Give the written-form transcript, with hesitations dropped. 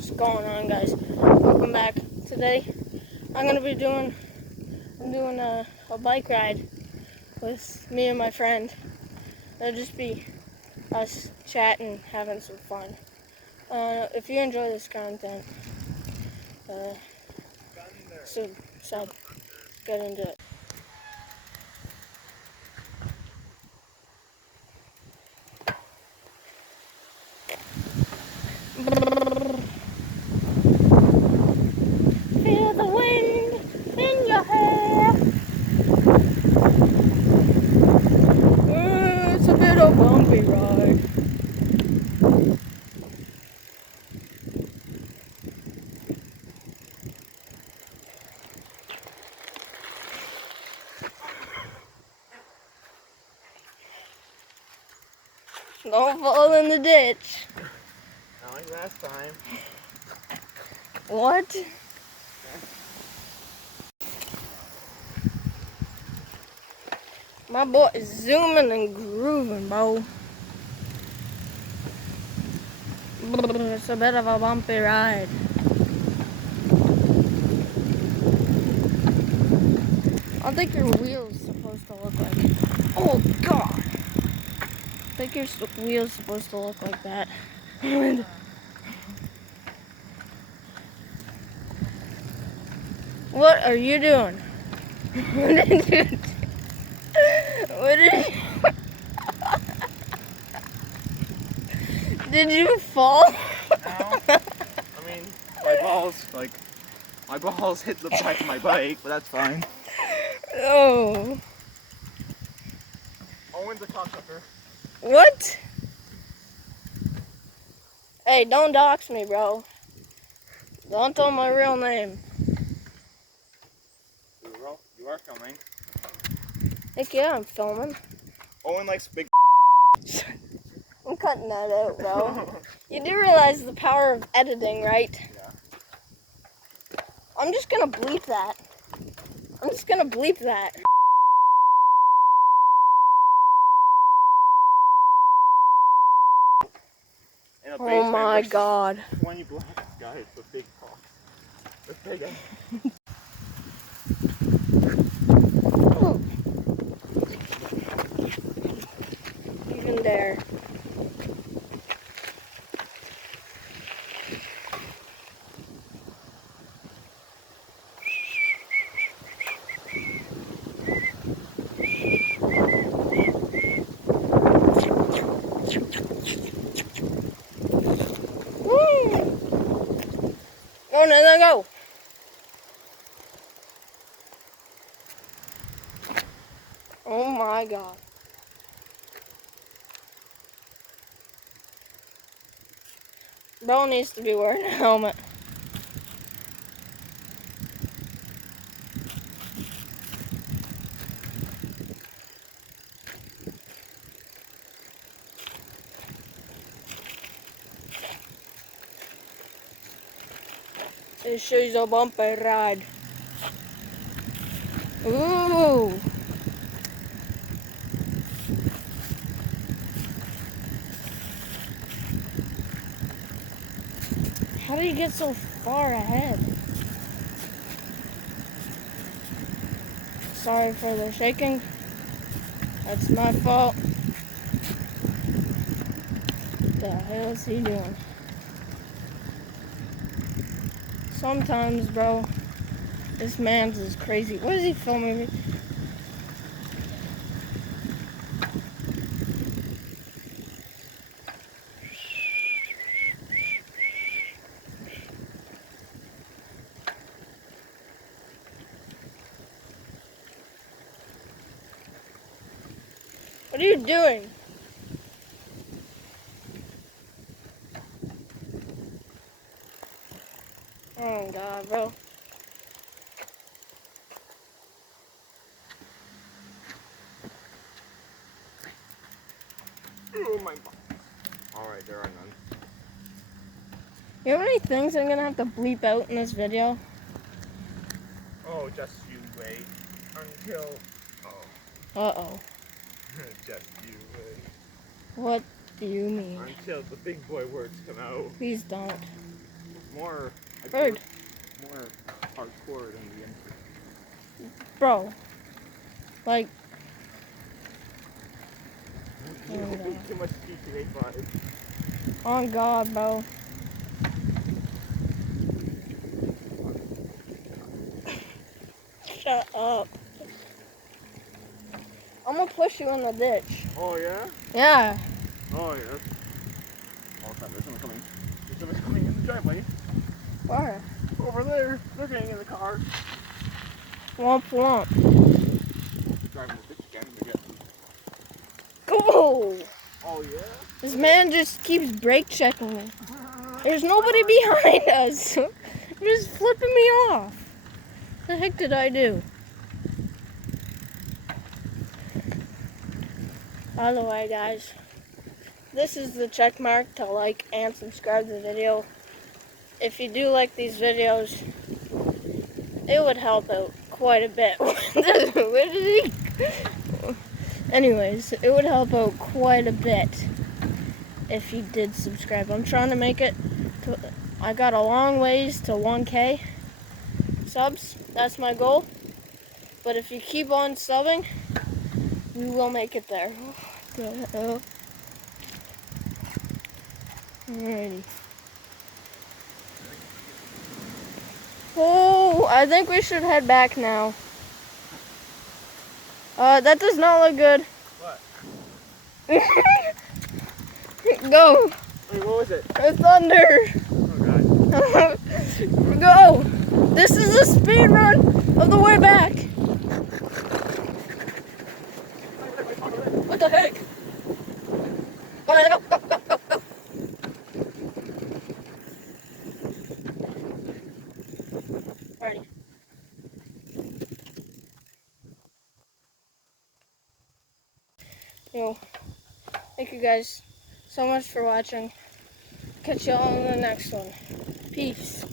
What's going on, guys? Welcome back. Today I'm doing a bike ride with me and my friend. It'll just be us chatting, having some fun. If you enjoy this content, let's get into it. Feel the wind in your hair. It's a bit of a bumpy ride. Don't fall in the ditch. Not like last time. What? My boy is zooming and grooving, bro. It's a bit of a bumpy ride. I think your wheel's supposed to look like... Oh, God! I think your wheel's supposed to look like that. What are you doing? What did you do? What did you... Did you fall? No. I mean, my balls hit the back of my bike, but that's fine. Oh. Owen's a cocksucker. What? Hey, don't dox me, bro. Don't tell my real name. You are filming. Heck yeah, I'm filming. Owen likes big. I'm cutting that out, bro. You do realize the power of editing, right? Yeah. I'm just gonna bleep that. Oh my God. When you black guys with big cocks. With big ass. Even there. Oh, no, there go. Oh my God. Bro needs to be wearing a helmet. This shows a bumper ride. Ooh. How do you get so far ahead? Sorry for the shaking. That's my fault. What the hell is he doing? Sometimes, bro, this man's is crazy. What is he filming? What are you doing? Oh God, bro. Oh my god. Alright, there are none. You know how many things I'm gonna have to bleep out in this video? Oh, just you wait until. Uh-oh. Just you wait. What do you mean? Until the big boy words come out. Please don't. more. I'd say Bird. it's more hardcore than the intro. Bro. Like, Too much GTA 5. on God, bro. Shut up. I'm gonna push you in the ditch. Oh yeah? Yeah. Oh yeah. All the time. There's someone coming. There's someone coming in the driveway. Where? Over there. They're getting in the car. Womp womp. Driving the ditch again. They get. Go! Oh yeah? This man just keeps brake checking me. There's nobody behind us. You're just flipping me off. What the heck did I do? By the way, guys, this is the check mark to like and subscribe to the video. If you do like these videos, it would help out quite a bit. Where did he? Anyways, it would help out quite a bit if you did subscribe. I'm trying to make it to, I got a long ways to 1K subs. That's my goal. But if you keep on subbing, we will make it there. Alrighty. Oh, I think we should head back now. That does not look good. What? Go. Wait, what was it? Thunder. Oh god. Go. This is a speed run of the way back. What the heck? Go, go, go, go, go. Ready. Yo, thank you guys so much for watching. Catch y'all in the next one. Peace.